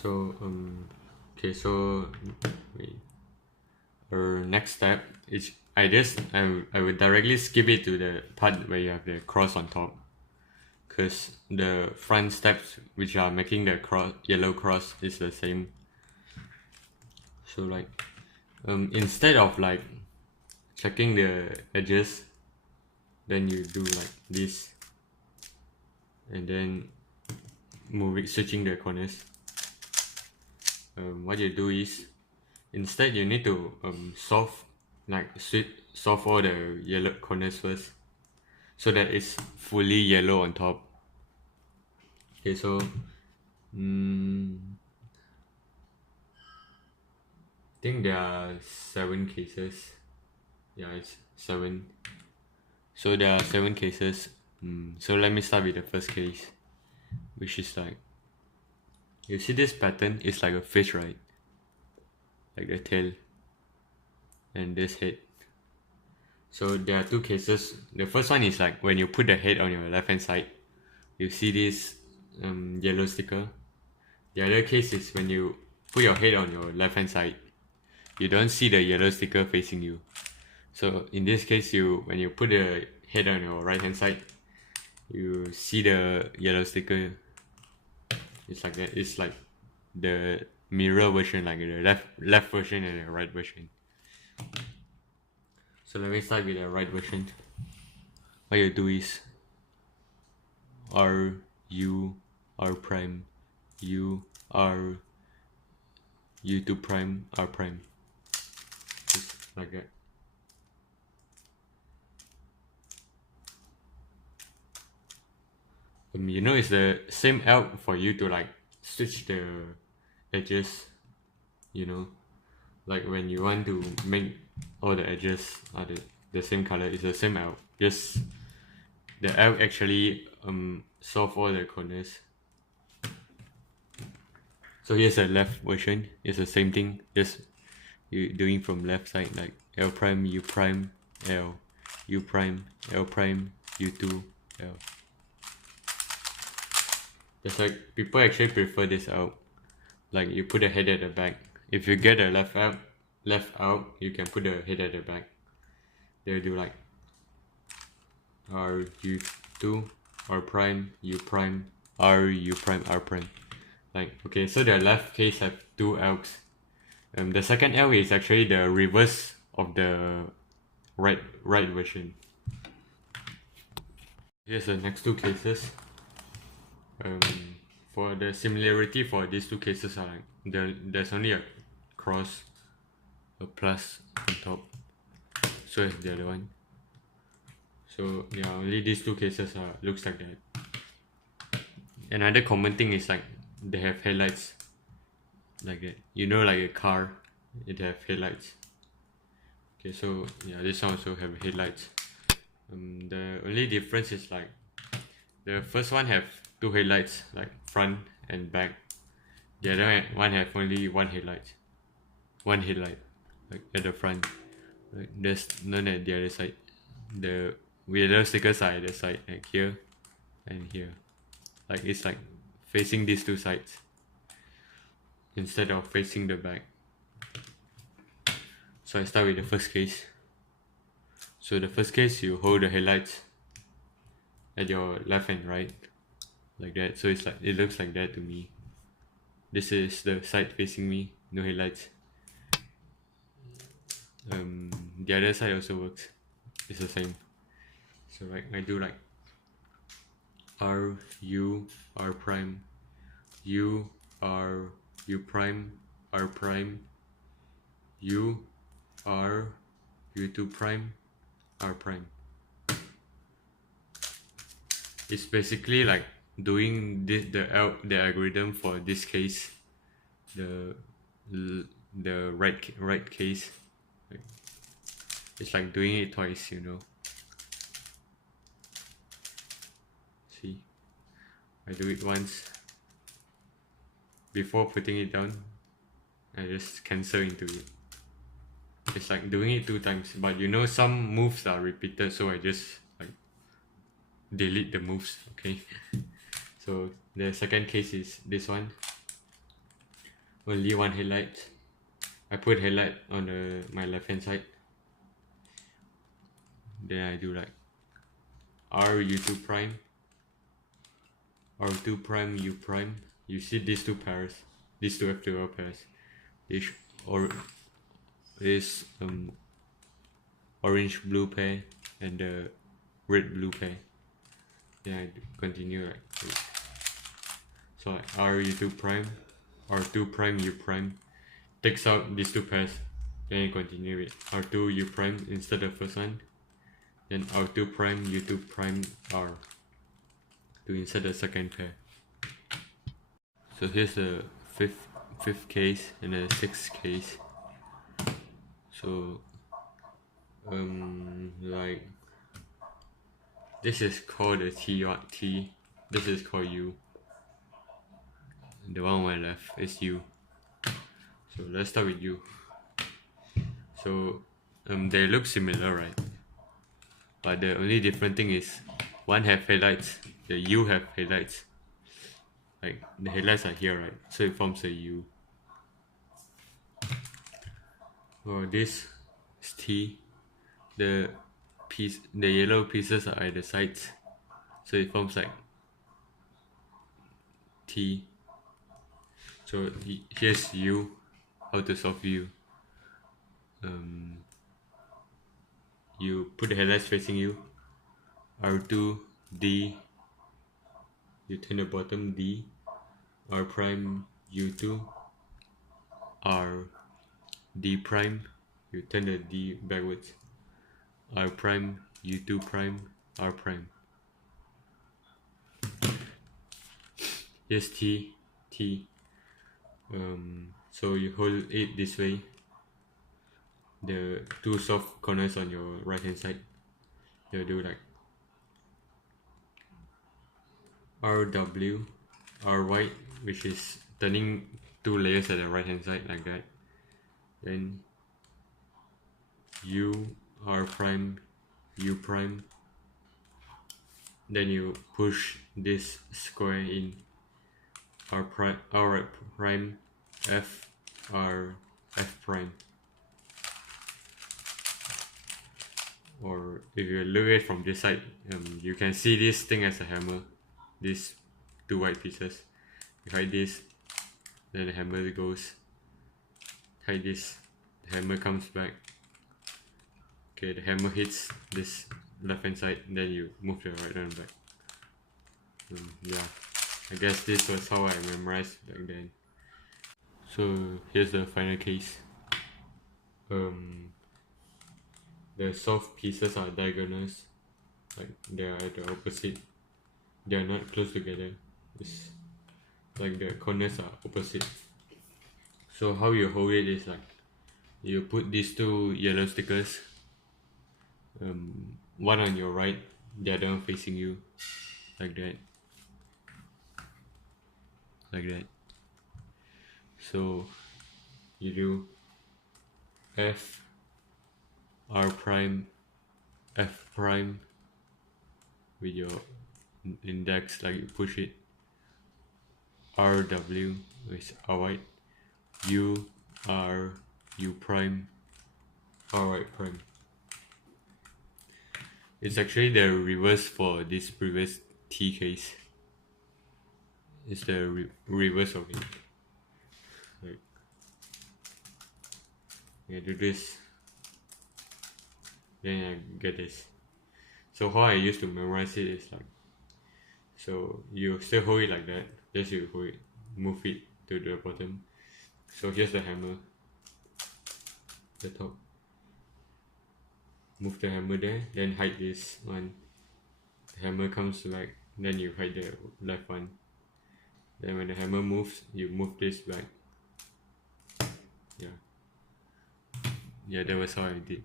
So okay, so wait. Our next step is I would directly skip it to the part where you have the cross on top, because the front steps which are making the yellow cross is the same. So like instead of like checking the edges, then you do like this, and then switching the corners. What you do is instead you need to solve all the yellow corners first, so that it's fully yellow on top. Okay, so I think there are 7 cases. Yeah, it's 7. So there are 7 cases. So let me start with the first case, which is like, you see this pattern? It's like a fish, right? Like the tail and this head. So there are 2 cases. The first one is like when you put the head on your left hand side, you see this yellow sticker. The other case is when you put your head on your left hand side, you don't see the yellow sticker facing you. So in this case, when you put the head on your right hand side, you see the yellow sticker. It's like that. It's like the mirror version, like the left version and the right version. So let me start with the right version. What you do is R U R prime U R U2 prime R prime. Just like that. It's the same help for you to like switch the edges, like when you want to make all the edges are the same color, it's the same help. Just the help actually solve all the corners. So here's the left version. It's the same thing, just you doing from left side, like L prime U prime L U prime L prime U2 L. It's like people actually prefer this out. Like you put the head at the back. If you get the left out, you can put the head at the back. They'll do like R U2 R prime U prime R U prime R prime. Like okay, so the left case have 2 L's. The second L is actually the reverse of the right version. Here's the next 2 cases. For the similarity for these 2 cases are like there's only a cross, a plus on top. So is the other one. So yeah, only these 2 cases looks like that. Another common thing is like they have headlights like that. Like a car, it have headlights. Okay, so yeah, this one also have headlights. The only difference is like the first one have 2 headlights, like front and back. The other one have only one headlight, like at the front. Like there's none at the other side. The weirder stickers are at the side, like here and here. Like it's like facing these 2 sides instead of facing the back. So I start with the first case. So the first case, you hold the headlights at your left and right, like that. So it looks like that to me. This is the side facing me, no headlights. The other side also works. It's the same. So I do like R U R prime U R U prime R prime U R U2 prime R prime. It's basically like doing the algorithm for this case, the right case. It's like doing it twice, See, I do it once. Before putting it down, I just cancel into it. It's like doing it 2 times, but some moves are repeated, so I just like delete the moves. Okay. So the second case is this one. only one headlight. I put headlight on my left hand side. Then I do like RU2 prime, R2 prime, U prime. You see these two pairs, these two F2L pairs. This orange blue pair and the red blue pair. Then I continue like this. So like RU2 prime, R2 prime, U prime. Takes out these two pairs. Then you continue with R2 U prime instead of first one. Then R2 prime U2 prime R to insert the second pair. So here's the fifth case and the sixth case. So like this is called the T. This is called U. The one on my left is U. So let's start with U. So they look similar, right? But the only different thing is one have headlights, the U have headlights. Like the headlights are here, right? So it forms a U. Oh, this is T. The yellow pieces are at the sides, so it forms like T. So here's U. How to solve U? You put the headlights facing you. R2 D. You turn the bottom D. R prime U2 R D prime. You turn the D backwards. R prime U2 prime R prime. Here's T. So you hold it this way. The two soft corners on your right hand side. You'll do like RW R white, which is turning two layers at the right hand side like that. Then U R prime U prime. Then you push this square in. R prime F R F prime. Or if you look at it from this side, you can see this thing as a hammer. These two white pieces. You hide this, then the hammer goes. Hide this, the hammer comes back. Okay, the hammer hits this left hand side, then you move the right hand back. Yeah, I guess this was how I memorized back then. So here's the final case. The soft pieces are diagonals, like they are at the opposite. They are not close together. It's like the corners are opposite. So how you hold it is like you put these two yellow stickers, one on your right, the other one facing you, like that. So you do F R prime F prime with your index, like you push it. RW is R white. U R U prime R white prime. It's actually the reverse for this previous T case. It's the reverse of it. Like, I do this, then I get this. So how I used to memorize it is like, so you still hold it like that, just you hold it, move it to the bottom. So here's the hammer, the top. Move the hammer there, then hide this one. The hammer comes back, then you hide the left one. Then when the hammer moves, you move this back. Yeah, that was how I did.